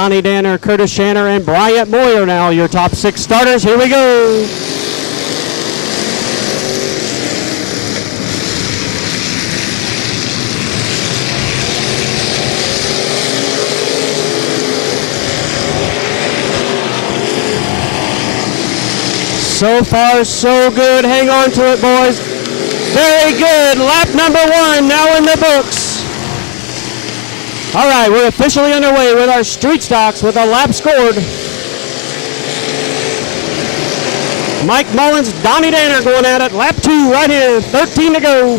Donnie Danner, Curtis Shanner, and Bryant Moyer now your top 6 starters. Here we go. So far, so good. Hang on to it, boys. Very good. Lap number 1 now in the books. All right, we're officially underway with our street stocks with a lap scored. Mike Mullins, Donnie Danner going at it. Lap 2 right here, 13 to go.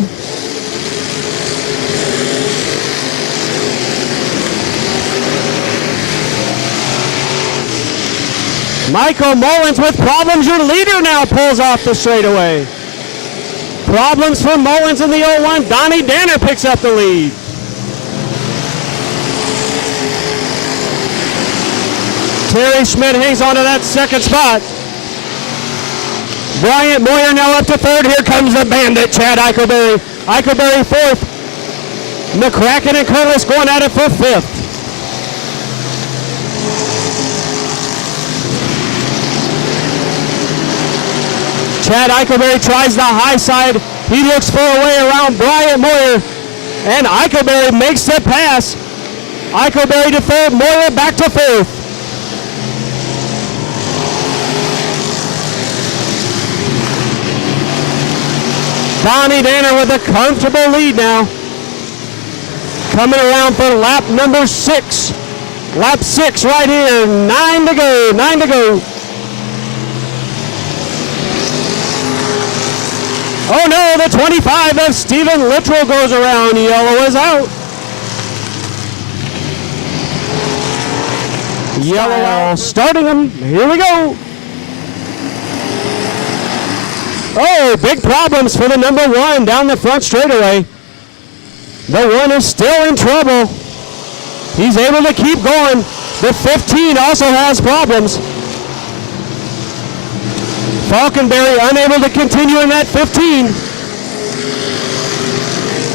Michael Mullins with problems. Your leader now pulls off the straightaway. Problems for Mullins in the 01. Donnie Danner picks up the lead. Terry Schmidt hangs on to that second spot. Bryant Moyer now up to 3rd. Here comes the bandit, Chad Eichelberry. Eichelberry 4th. McCracken and Curtis going at it for 5th. Chad Eichelberry tries the high side. He looks for a way around Bryant Moyer. And Eichelberry makes the pass. Eichelberry to 3rd, Moyer back to 4th. Donnie Danner with a comfortable lead now. Coming around for lap number 6. Lap 6 right here, 9 to go, 9 to go. Oh no, the 25 of Stephen Littrell goes around. Yellow is out. Yellow out, starting him. Here we go. Oh, big problems for the number 1 down the front straightaway. The 1 is still in trouble. He's able to keep going. The 15 also has problems. Falkenberry unable to continue in that 15.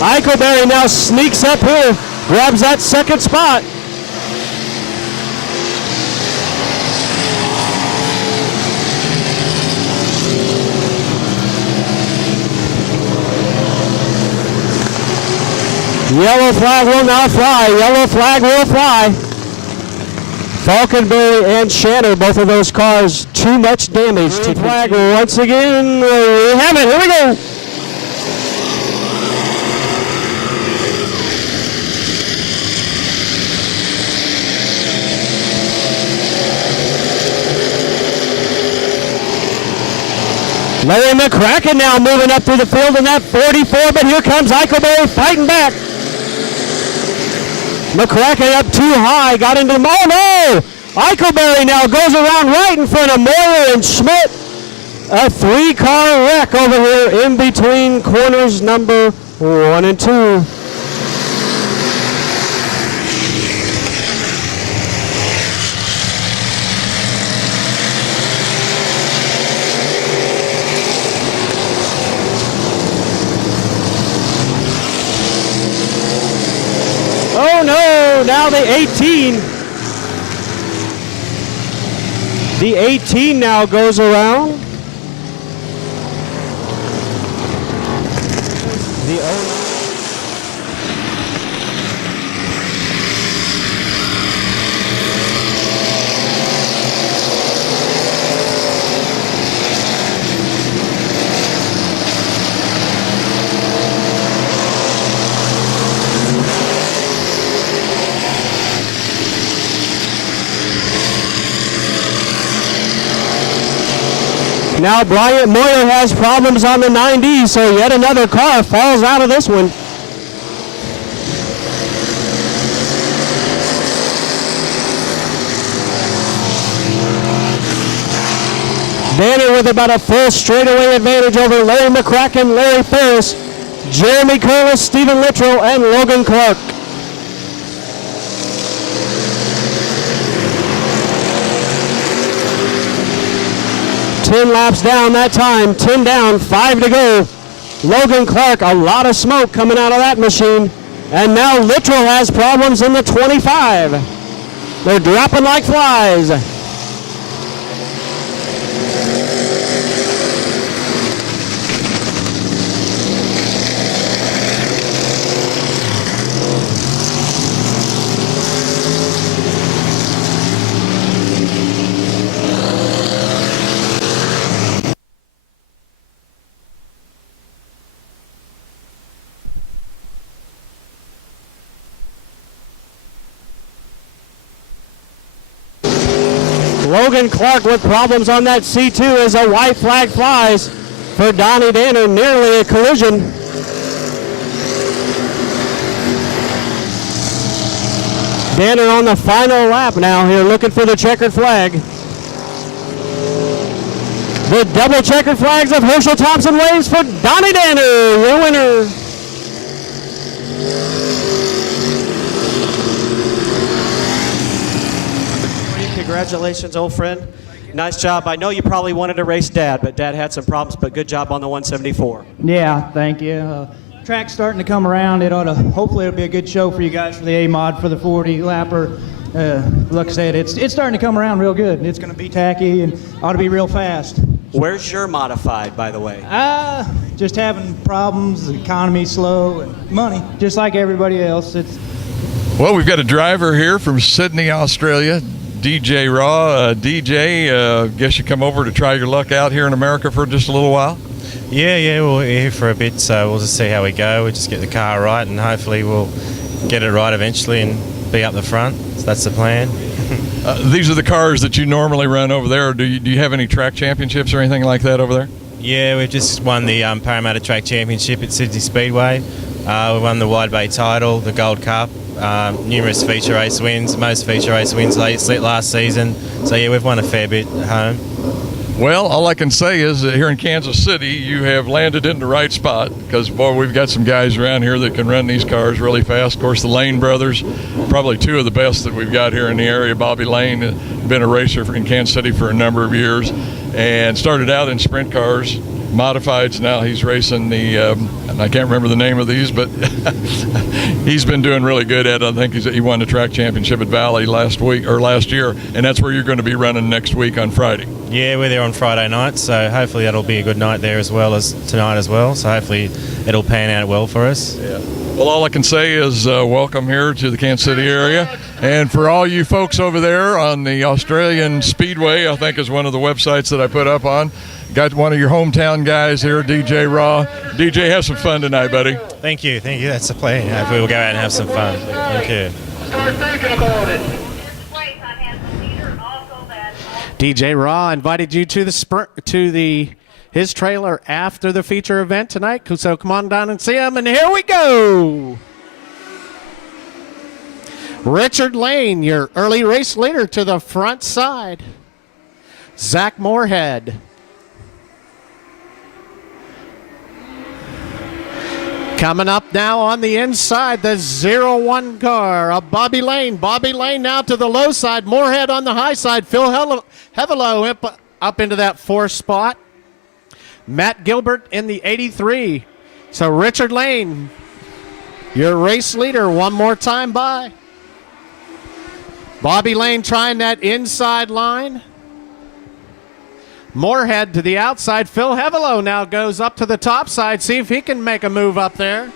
Eichelberry now sneaks up here, grabs that 2nd spot. Yellow flag will now fly. Yellow flag will fly. Falkenberry and Shanner, both of those cars, too much damage to flag once again. We have it. Here we go. Larry McCracken now moving up through the field in that 44, but here comes Eichelberry fighting back. McCracken up too high, got into the, oh no! Eichelberry now goes around right in front of Moyer and Schmidt. A 3-car wreck over here in between corners number 1 and 2. Oh no, now the 18. The 18 now goes around. The 09. Now Bryant Moyer has problems on the 9D, so yet another car falls out of this one. Danner with about a full straightaway advantage over Larry McCracken, Larry Ferris, Jeremy Curtis, Stephen Littrell, and Logan Clark. Ten laps down that time, 10 down, 5 to go. Logan Clark, a lot of smoke coming out of that machine. And now Littrell has problems in the 25. They're dropping like flies. Logan Clark with problems on that C2 as a white flag flies for Donnie Danner, nearly a collision. Danner on the final lap now here, looking for the checkered flag. The double checkered flags of Herschel Thompson waves for Donnie Danner, your winner. Congratulations, old friend. Nice job. I know you probably wanted to race Dad, but Dad had some problems, but good job on the 174. Yeah, thank you. Track's starting to come around. Hopefully it'll be a good show for you guys for the A-Mod for the 40 lapper. Like I said, it's starting to come around real good. It's going to be tacky and ought to be real fast. Where's your modified, by the way? Just having problems, the economy's slow, and money, just like everybody else. Well, we've got a driver here from Sydney, Australia, DJ Raw. DJ, guess you come over to try your luck out here in America for just a little while? Yeah, we're here for a bit, so we'll just see how we go. We'll just get the car right, and hopefully we'll get it right eventually and be up the front. So that's the plan. These are the cars that you normally run over there. Do you have any track championships or anything like that over there? Yeah, we've just won the Parramatta Track Championship at Sydney Speedway. We won the Wide Bay title, the Gold Cup, numerous feature race wins, most feature race wins last season. So yeah, we've won a fair bit at home. Well, all I can say is that here in Kansas City, you have landed in the right spot because, boy, we've got some guys around here that can run these cars really fast. Of course, the Lane brothers, probably two of the best that we've got here in the area. Bobby Lane, been a racer in Kansas City for a number of years and started out in sprint cars, modifieds. Now he's racing the, and I can't remember the name of these, but he's been doing really good at it. I think he won the track championship at Valley last year, and that's where you're going to be running next week on Friday. Yeah, we're there on Friday night, so hopefully that'll be a good night there as well as tonight as well. So hopefully it'll pan out well for us. Yeah. Well, all I can say is welcome here to the Kansas City area. And for all you folks over there on the Australian Speedway, I think is one of the websites that I put up on. Got one of your hometown guys here, DJ Raw. DJ, have some fun tonight, buddy. Thank you. That's the plan. Hopefully we'll go out and have some fun. Thank you. Start thinking about it. DJ Raw invited you to his trailer after the feature event tonight. So come on down and see him. And here we go. Richard Lane, your early race leader, to the front side. Zach Moorhead. Coming up now on the inside, the 0-1 car of Bobby Lane. Bobby Lane now to the low side. Moorhead on the high side. Phil Hevelo up into that fourth spot. Matt Gilbert in the 83. So Richard Lane, your race leader, one more time by. Bobby Lane trying that inside line. Moorhead to the outside. Phil Hevelo now goes up to the top side. See if he can make a move up there.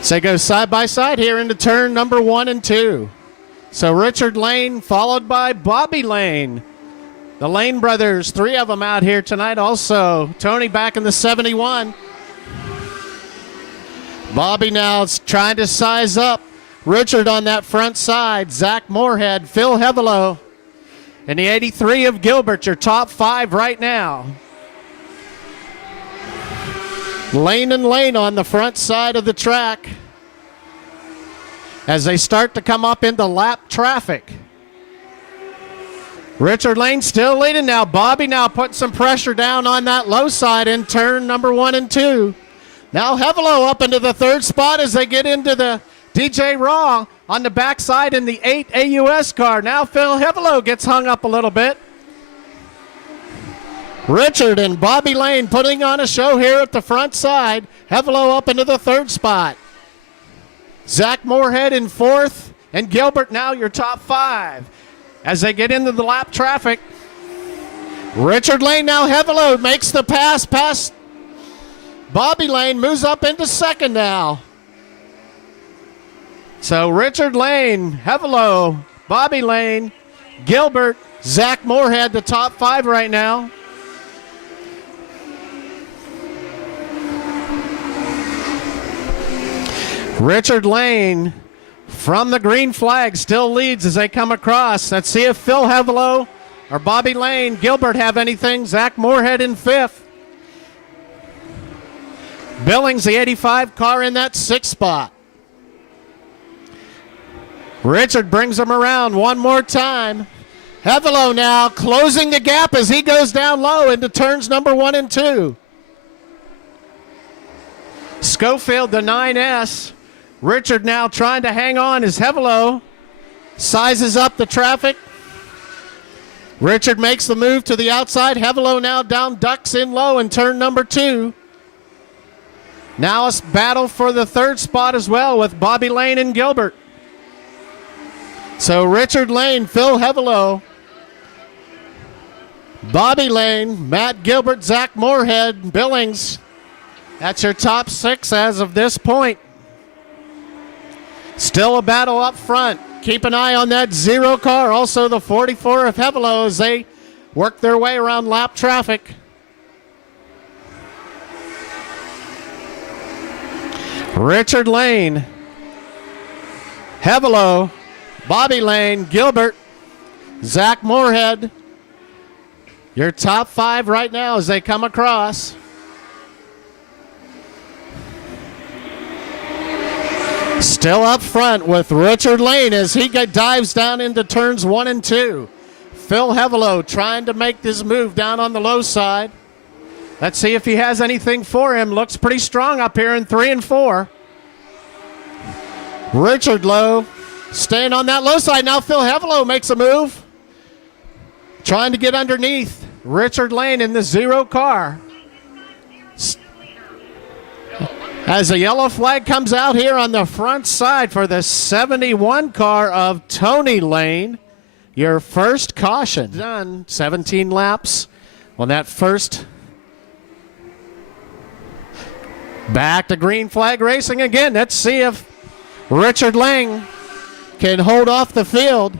So they go side by side here into turn number 1 and 2. So Richard Lane followed by Bobby Lane. The Lane brothers, 3 of them out here tonight also. Tony back in the 71. Bobby now is trying to size up. Richard on that front side. Zach Moorhead, Phil Hevelo. And the 83 of Gilbert, your top 5 right now. Lane and Lane on the front side of the track as they start to come up into lap traffic. Richard Lane still leading now. Bobby now putting some pressure down on that low side in turn number 1 and 2. Now Hevelo up into the 3rd spot as they get into the DJ Raw on the backside in the 8 AUS car. Now Phil Hevelo gets hung up a little bit. Richard and Bobby Lane putting on a show here at the front side. Hevelo up into the 3rd spot. Zach Moorhead in 4th. and Gilbert now your top 5. As they get into the lap traffic, Richard Lane now Hevelo makes the pass past Bobby Lane, moves up into second now. So Richard Lane, Hevelo, Bobby Lane, Gilbert, Zach Moorhead, the top 5 right now. Richard Lane from the green flag still leads as they come across. Let's see if Phil Hevelo or Bobby Lane, Gilbert have anything. Zach Moorhead in 5th. Billings, the 85 car, in that 6th spot. Richard brings him around one more time. Hevelo now closing the gap as he goes down low into turns number 1 and 2. Schofield, the 9S. Richard now trying to hang on as Hevelo sizes up the traffic. Richard makes the move to the outside. Hevelo now down ducks in low in turn number 2. Now a battle for the 3rd spot as well with Bobby Lane and Gilbert. So Richard Lane, Phil Hevelo, Bobby Lane, Matt Gilbert, Zach Moorhead, Billings. That's your top 6 as of this point. Still a battle up front. Keep an eye on that 0 car. Also the 44 of Hevelo as they work their way around lap traffic. Richard Lane, Hevelo, Bobby Lane, Gilbert, Zach Moorhead. Your top 5 right now as they come across. Still up front with Richard Lane as he dives down into turns 1 and 2. Phil Hevelo trying to make this move down on the low side. Let's see if he has anything for him. Looks pretty strong up here in 3 and 4. Richard Lowe staying on that low side. Now Phil Hevelo makes a move. Trying to get underneath Richard Lane in the 0 car. As a yellow flag comes out here on the front side for the 71 car of Tony Lane. Your first caution. Done 17 laps on that first. Back to green flag racing again. Let's see if Richard Lane can hold off the field.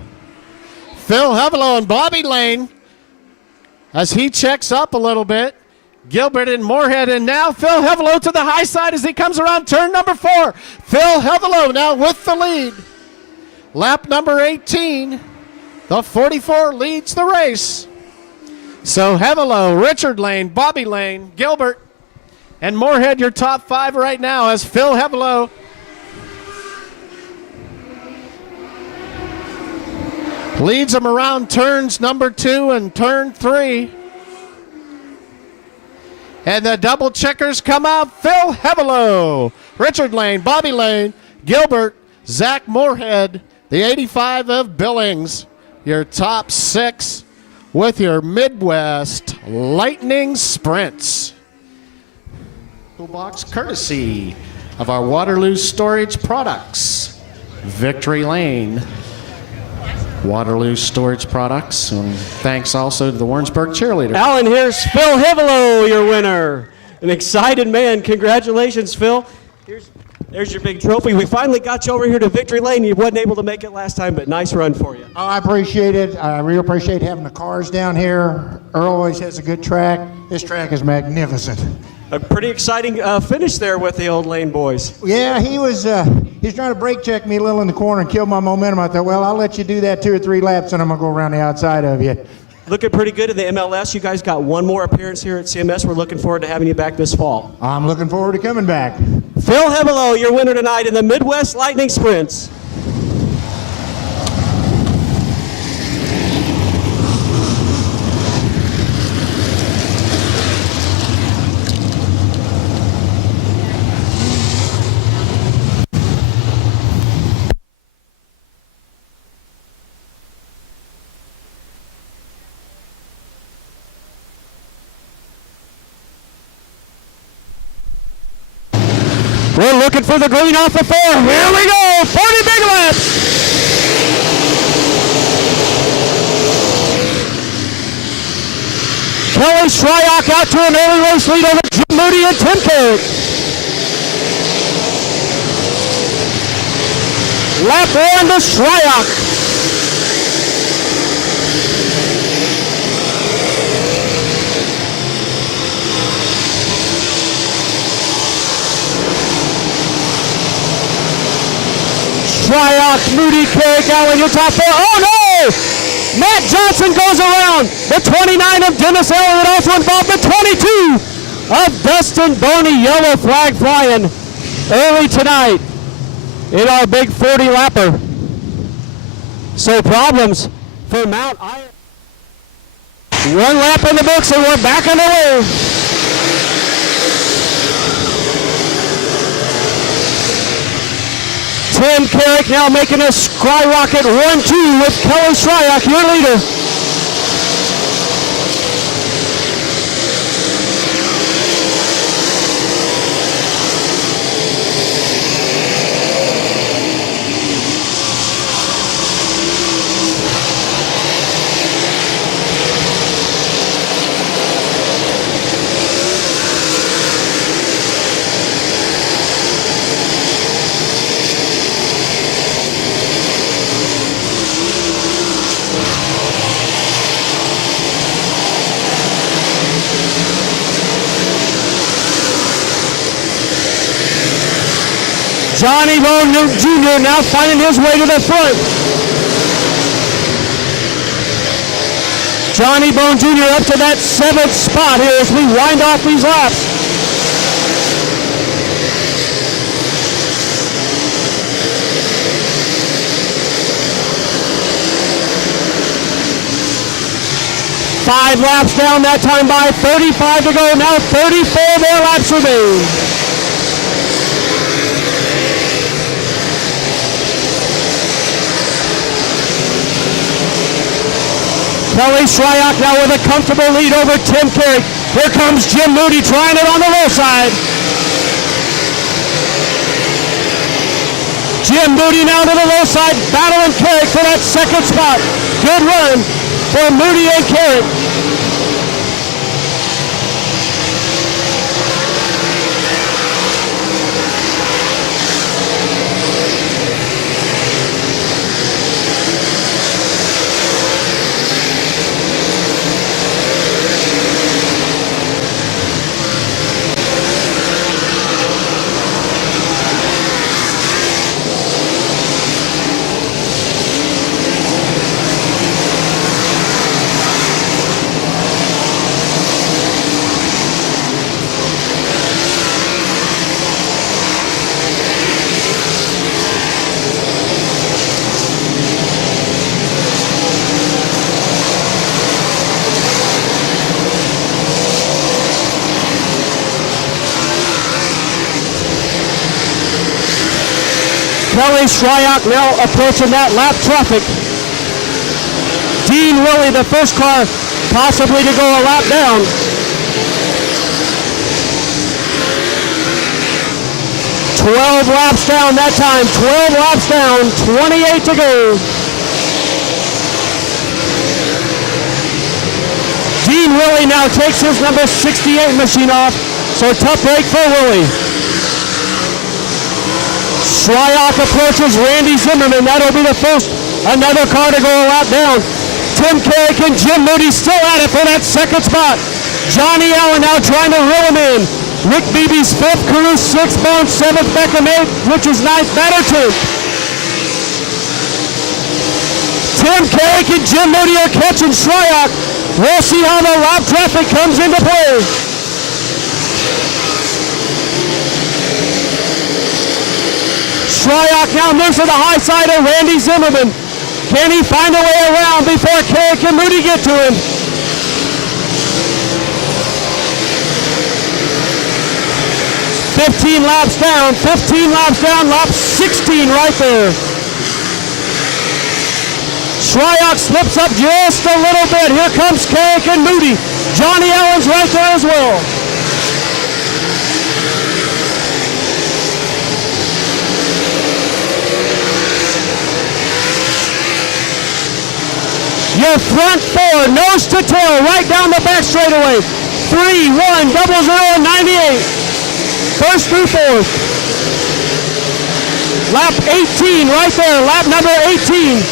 Phil Hevelo and Bobby Lane as he checks up a little bit. Gilbert and Moorhead, and now Phil Hevelo to the high side as he comes around turn number 4. Phil Hevelo now with the lead. Lap number 18. The 44 leads the race. So Hevelo, Richard Lane, Bobby Lane, Gilbert, and Moorhead your top 5 right now as Phil Hevelo leads them around turns number 2 and turn 3. And the double checkers come out. Phil Hevelo, Richard Lane, Bobby Lane, Gilbert, Zach Moorhead, the 85 of Billings. Your top 6 with your Midwest Lightning Sprints. Toolbox courtesy of our Waterloo Storage Products. Victory Lane. Waterloo Storage Products, and thanks also to the Warrensburg Cheerleader. Alan, here's Phil Hevelo, your winner. An excited man. Congratulations, Phil. There's your big trophy. We finally got you over here to Victory Lane. You wasn't able to make it last time, but nice run for you. Oh, I appreciate it. I really appreciate having the cars down here. Earl always has a good track. This track is magnificent. A pretty exciting finish there with the old Lane boys. Yeah, he's trying to brake check me a little in the corner and kill my momentum. I thought, well, I'll let you do that 2 or 3 laps, and I'm going to go around the outside of you. Looking pretty good in the MLS. You guys got one more appearance here at CMS. We're looking forward to having you back this fall. I'm looking forward to coming back. Phil Hevelo, your winner tonight in the Midwest Lightning Sprints. We're looking for the green off the 4. Here we go. 40 big laps. Kelly Shryock out to an early race lead over Jim Moody and Tim Carrick. Lap 1 to Shryock. Shryock, Moody, Carrick, Allen, your top 4. Oh no! Matt Johnson goes around. The 29 of Dennis Elliott also involved. The 22 of Dustin Boney. Yellow flag flying early tonight in our big 40 lapper. So problems for Mount Iron. One lap in the books and we're back on the way. Tim Carrick now making a skyrocket 1-2 with Kelly Shryock, your leader. Johnny Bone Jr. now finding his way to the front. Johnny Bone Jr. up to that 7th spot here as we wind off these laps. Five laps down that time by 35 to go. Now 34 more laps remain. Kelly Shryock now with a comfortable lead over Tim Carrick. Here comes Jim Moody trying it on the low side. Jim Moody now to the low side, battling Carrick for that 2nd spot. Good run for Moody and Carrick. Kelly Shryock now approaching that lap traffic. Dean Willie, the first car possibly to go a lap down. "12 laps down that time, 12 laps down, 28 to go. Dean Willie now takes his number 68 machine off, so tough break for Willie. Shryock approaches Randy Zimmerman. That'll be the first, another car to go a lap down. Tim Carrick and Jim Moody still at it for that 2nd spot. Johnny Allen now trying to reel him in. Rick Beebe's 5th, Carew 6th, Bone 7th, Beckham 8th, Richards 9th, Batter 10th. Tim Carrick and Jim Moody are catching Shryock. We'll see how the lap traffic comes into play. Shryock now moves to the high side of Randy Zimmerman. Can he find a way around before Carrick and Moody get to him? "15 laps down, 15 laps down, lap 16 right there. Shryock slips up just a little bit. Here comes Carrick and Moody. Johnny Allen's right there as well. Your front four, nose to tail, right down the back straightaway. 3, 1, 00, 98. First through fourth. Lap 18 right there, lap number 18.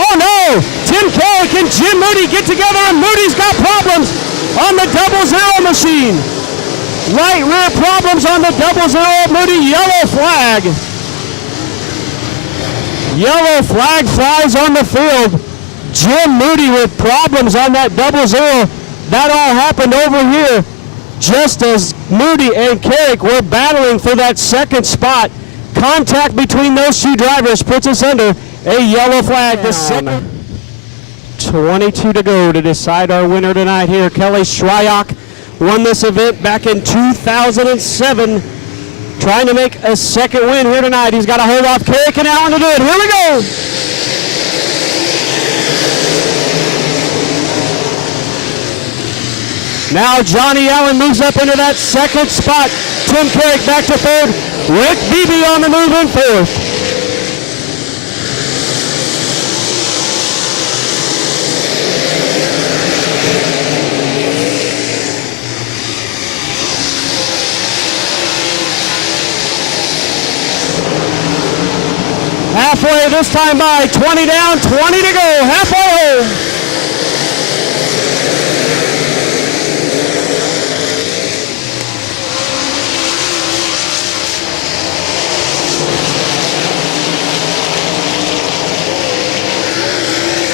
Oh no! Tim Carrick and Jim Moody get together, and Moody's got problems on the 00 machine. Right rear problems on the 00. Moody, yellow flag. Yellow flag flies on the field. Jim Moody with problems on that 00. That all happened over here just as Moody and Carrick were battling for that second spot. Contact between those two drivers puts us under a yellow flag. The second 22 to go to decide our winner tonight here. Kelly Shryock won this event back in 2007. Trying to make a second win here tonight. He's got to hold off Carrick and Allen to do it. Here we go. Now Johnny Allen moves up into that second spot. Tim Carrick back to third. Rick Beebe on the move in fourth. Halfway this time by, 20 down, 20 to go, halfway home.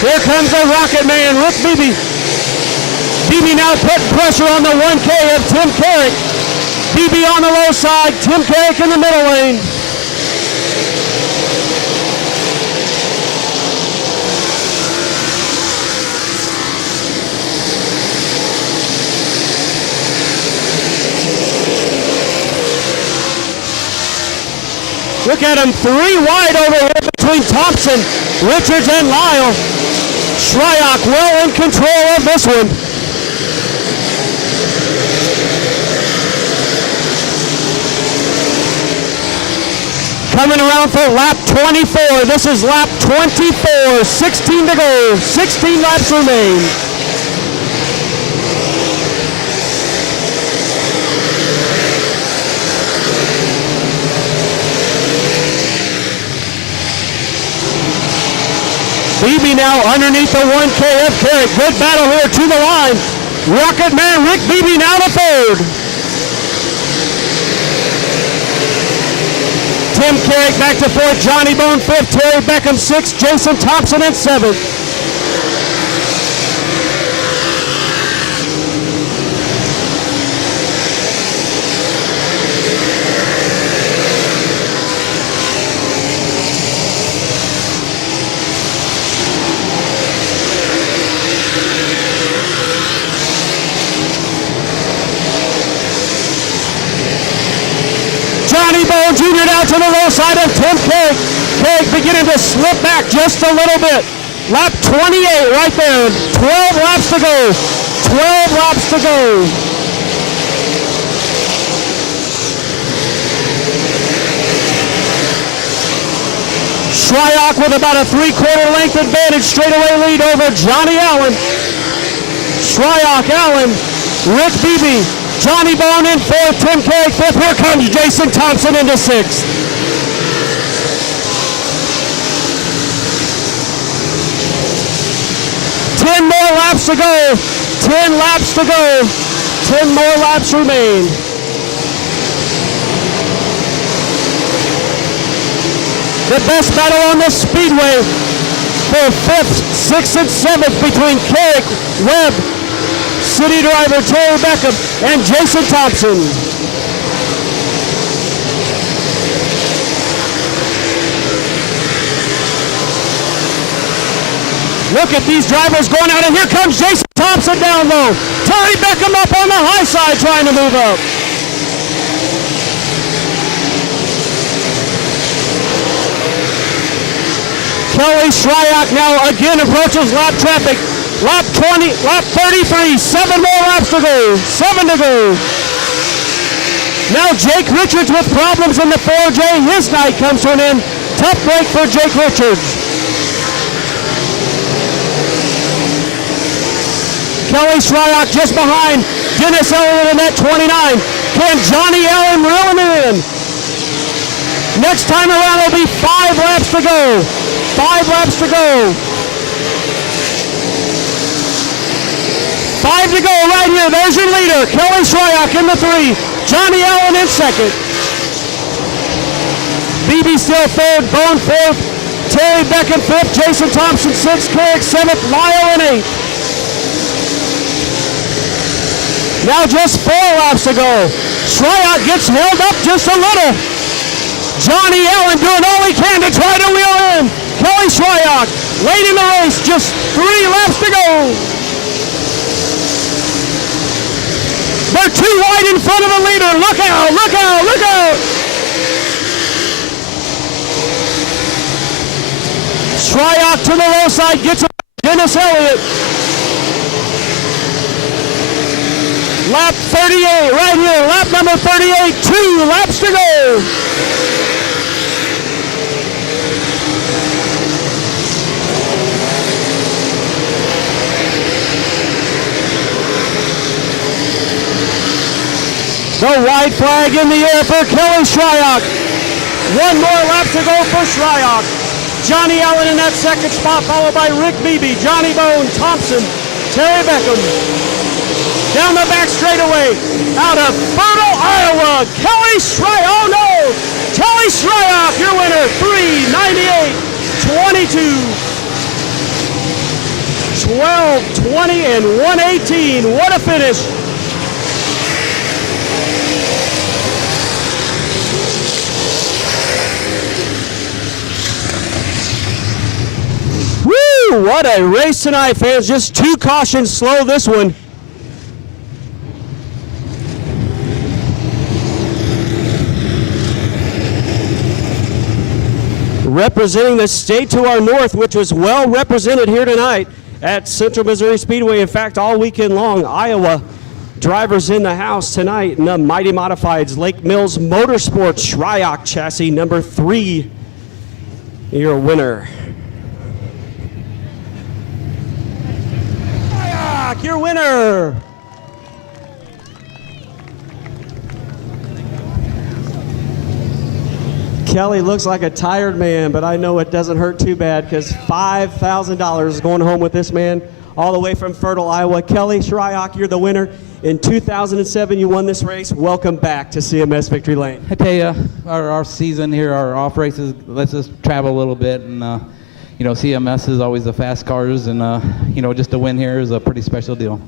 Here comes the Rocket Man, Rick Beebe. Beebe now putting pressure on the 1K of Tim Carrick. Beebe on the low side, Tim Carrick in the middle lane. Look at him, 3 wide over here between Thompson, Richards, and Lyle. Shryock well in control of this one. Coming around for lap 24. This is lap 24, 16 to go, 16 laps remain. Beebe now underneath the 1K of Carrick. Good battle here to the line. Rocket Man Rick Beebe now to third. Tim Carrick back to fourth. Johnny Bone fifth. Terry Beckham sixth. Jason Thompson in seventh. Johnny Bone Jr. down to the low side of Tim Carrick. Carrick beginning to slip back just a little bit. Lap 28 right there. 12 laps to go. 12 laps to go. Shryock with about a 3/4 length advantage. Straightaway lead over Johnny Allen. Shryock, Allen, Rick Beebe, Johnny Bone in fourth, Tim Carrick fifth. Here comes Jason Thompson into sixth. Ten more laps to go. 10 laps to go. 10 more laps remain. The best battle on the speedway for 5th, 6th, and 7th between Carrick, Webb, City driver Terry Beckham, and Jason Thompson. Look at these drivers going out, and here comes Jason Thompson down low. Terry Beckham up on the high side trying to move up. Kelly Shryock now again approaches lap traffic. Lap 20, lap 33, 7 more laps to go, 7 to go. Now Jake Richards with problems in the 4J. His night comes to an end. Tough break for Jake Richards. Kelly Shryock just behind Dennis Elliott in that 29. Can Johnny Allen reel him in? Next time around, it'll be 5 laps to go. 5 laps to go. 5 to go right here. There's your leader. Kelly Shryock in the 3. Johnny Allen in second. BB still third. Bone fourth. Terry Beck in fifth. Jason Thompson sixth. Carrick seventh. Lyle in eighth. Now just 4 laps to go. Shryock gets held up just a little. Johnny Allen doing all he can to try to wheel in. Kelly Shryock late in the race, just 3 laps to go. They're too wide in front of the leader. Look out, look out, look out. Shryock to the low side, gets Dennis Elliott. Lap 38 right here, lap number 38, 2 laps to go. The white flag in the air for Kelly Shryock. 1 more lap to go for Shryock. Johnny Allen in that second spot, followed by Rick Beebe, Johnny Bone, Thompson, Terry Beckham. Down the back straightaway, out of Fertile, Iowa, Kelly Shryock. Oh no! Kelly Shryock, your winner, 3:98.22. 12:20 and 1:18. What a finish! Woo! What a race tonight, fans. Just 2 cautions slow this one. Representing the state to our north, which was well represented here tonight at Central Missouri Speedway. In fact, all weekend long, Iowa drivers in the house tonight in the Mighty Modifieds Lake Mills Motorsports Shryock chassis number 3. Your winner. Shryock, your winner. Kelly looks like a tired man, but I know it doesn't hurt too bad because $5,000 is going home with this man all the way from Fertile, Iowa. Kelly Shryock, you're the winner. In 2007, you won this race. Welcome back to CMS Victory Lane. I tell you, our season here, our off races lets us travel a little bit, and you know, CMS is always the fast cars, and you know, just to win here is a pretty special deal.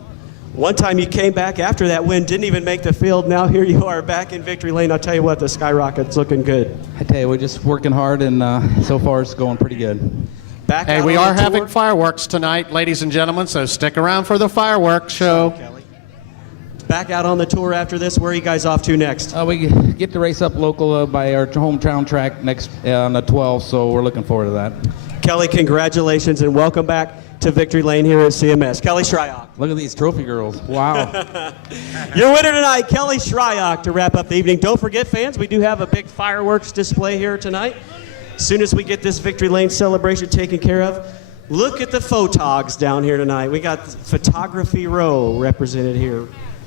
One time you came back after that win, didn't even make the field. Now here you are back in Victory Lane. I'll tell you what, the Skyrocket's looking good. I tell you, we're just working hard, and so far it's going pretty good. Back Hey, out we on are the having tour. fireworks tonight, ladies and gentlemen, so stick around for the fireworks show. Kelly. Back out on the tour after this. Where are you guys off to next? We get to race up local by our hometown track next on the 12th, so we're looking forward to that. Kelly, congratulations and welcome back to Victory Lane here at CMS. Kelly Shryock. Look at these trophy girls. Wow. Your winner tonight, Kelly Shryock, to wrap up the evening. Don't forget, fans, we do have a big fireworks display here tonight. As soon as we get this Victory Lane celebration taken care of, look at the photogs down here tonight. We got Photography Row represented here.